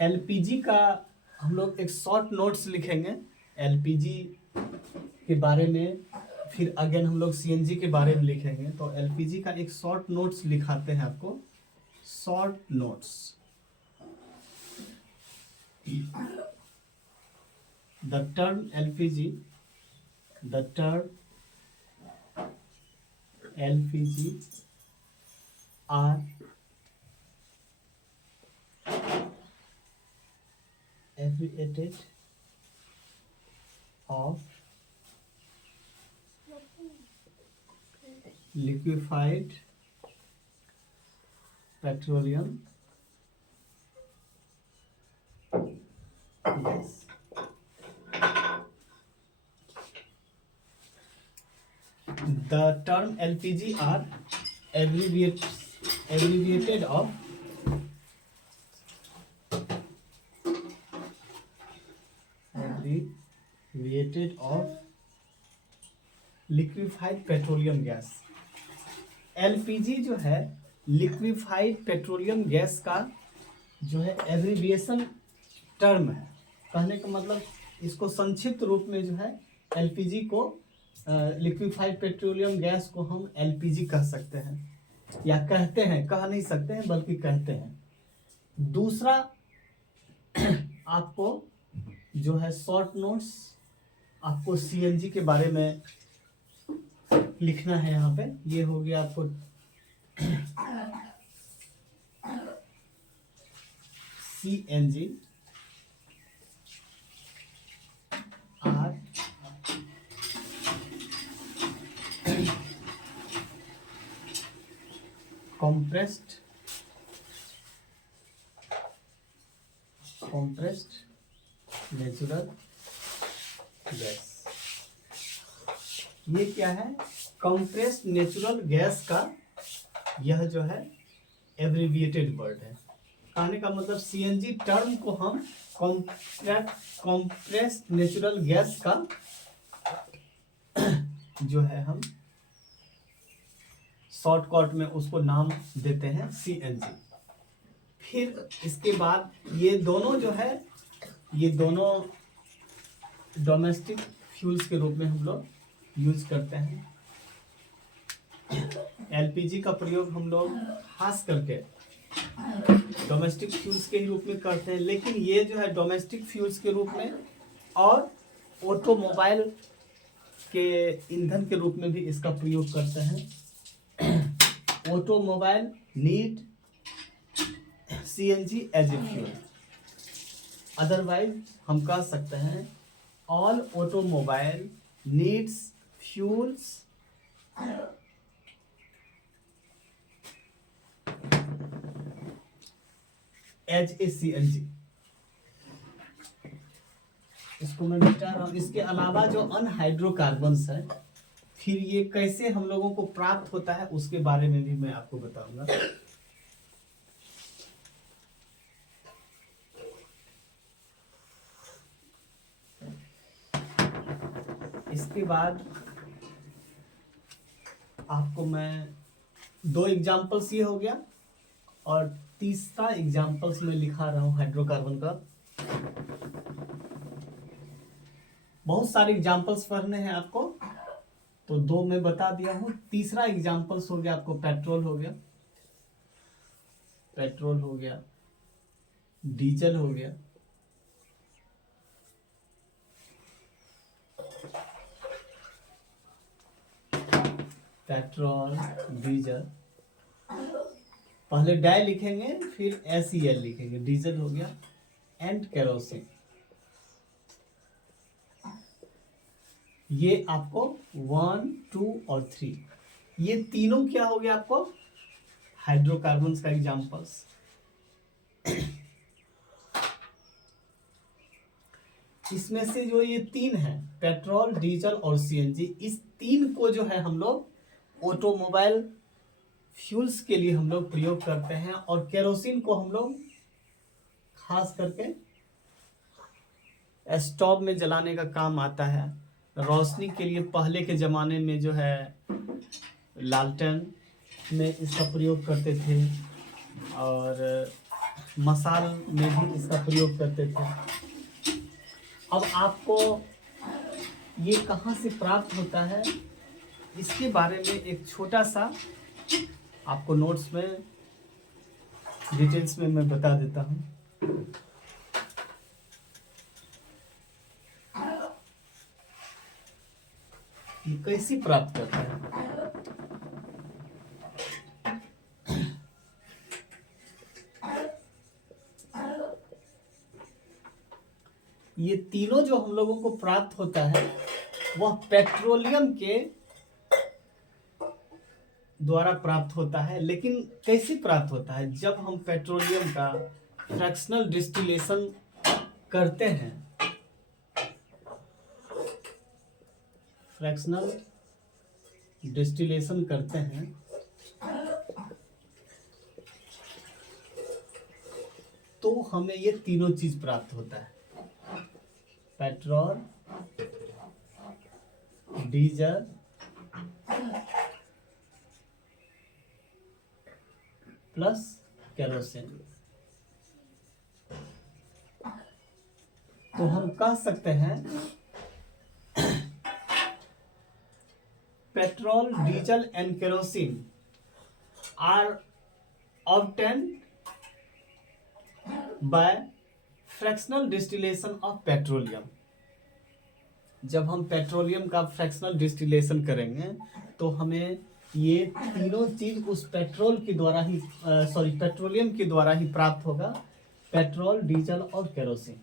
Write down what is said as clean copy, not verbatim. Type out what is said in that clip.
LPG का हम लोग एक शॉर्ट नोट्स लिखेंगे एलपीजी के बारे में, फिर अगेन हम लोग सीएनजी के बारे में लिखेंगे। तो एलपीजी का एक शॉर्ट नोट्स लिखाते हैं आपको, short notes. The term LPG, the term LPG are abbreviated of liquefied petroleum gas. The term LPG are abbreviated of liquefied petroleum gas. LPG जो है लिक्विफाइड पेट्रोलियम गैस का जो है एब्रिविएशन टर्म है। कहने का मतलब इसको संक्षिप्त रूप में जो है एलपीजी को, लिक्विफाइड पेट्रोलियम गैस को हम एलपीजी कह सकते हैं, या कहते हैं, कह नहीं सकते हैं बल्कि कहते हैं। दूसरा आपको जो है शॉर्ट नोट्स, आपको सीएनजी के बारे में लिखना है। यहाँ पे ये हो गया आपको CNG are compressed natural gas. ये क्या है? कंप्रेस्ड नेचुरल गैस का यह जो है एब्रिविएटेड वर्ड है। कहने का मतलब सीएनजी टर्म को हम कंप्रेस्ड नेचुरल गैस का जो है हम शॉर्टकट में उसको नाम देते हैं सीएनजी। फिर इसके बाद ये दोनों जो है, ये दोनों डोमेस्टिक फ्यूल्स के रूप में हम लोग यूज करते हैं। एलपीजी का प्रयोग हम लोग खास करके डोमेस्टिक फ्यूल्स के रूप में करते हैं, लेकिन ये जो है डोमेस्टिक फ्यूल्स के रूप में और ऑटोमोबाइल के ईंधन के रूप में भी इसका प्रयोग करते हैं। Automobile need CNG as a fuel. Otherwise हम कह सकते हैं all automobile needs fuels as a CNG. इसको मैं मिटा रहा हूं। इसके अलावा जो अनहाइड्रोकार्बन्स है, फिर ये कैसे हम लोगों को प्राप्त होता है उसके बारे में भी मैं आपको बताऊंगा। इसके बाद आपको मैं दो एग्जांपल्स ये हो गया, और तीसरा एग्जांपल्स में लिखा रहा हूं हाइड्रोकार्बन का। बहुत सारे एग्जांपल्स पढ़ने हैं आपको, तो दो मैं बता दिया हूं। तीसरा एग्जांपल्स हो गया आपको पेट्रोल हो गया, पेट्रोल हो गया, डीजल हो गया, पेट्रोल डीजल, पहले डाई लिखेंगे फिर एसईएल लिखेंगे, डीजल हो गया, एंड केरोसिन। ये आपको 1, 2 और 3, ये तीनों क्या हो गया आपको हाइड्रोकार्बन्स का एग्जांपल्स। इसमें से जो ये तीन है पेट्रोल डीजल और सीएनजी, इस तीन को जो है हम लोग ऑटोमोबाइल फ्यूल्स के लिए हम लोग प्रयोग करते हैं, और केरोसिन को हम लोग खास करके स्टोव में जलाने का काम आता है। रोशनी के लिए पहले के ज़माने में जो है लालटेन में इसका प्रयोग करते थे, और मसाल में भी इसका प्रयोग करते थे। अब आपको ये कहाँ से प्राप्त होता है इसके बारे में एक छोटा सा आपको नोट्स में डिटेल्स में मैं बता देता हूँ। ये कैसे प्राप्त करते हैं? ये तीनों जो हम लोगों को प्राप्त होता है वह पेट्रोलियम के द्वारा प्राप्त होता है। लेकिन कैसे प्राप्त होता है? जब हम पेट्रोलियम का फ्रैक्शनल डिस्टिलेशन करते हैं, फ्रैक्शनल डिस्टिलेशन करते हैं तो हमें ये तीनों चीज प्राप्त होता है, पेट्रोल, डीजल प्लस केरोसिन। तो हम कह सकते हैं petrol, diesel and kerosene are obtained by fractional distillation of petroleum. जब हम पेट्रोलियम का फ्रैक्शनल डिस्टिलेशन करेंगे तो हमें ये तीनों चीज उस पेट्रोल के द्वारा ही पेट्रोलियम के द्वारा ही प्राप्त होगा, पेट्रोल, डीजल और केरोसिन।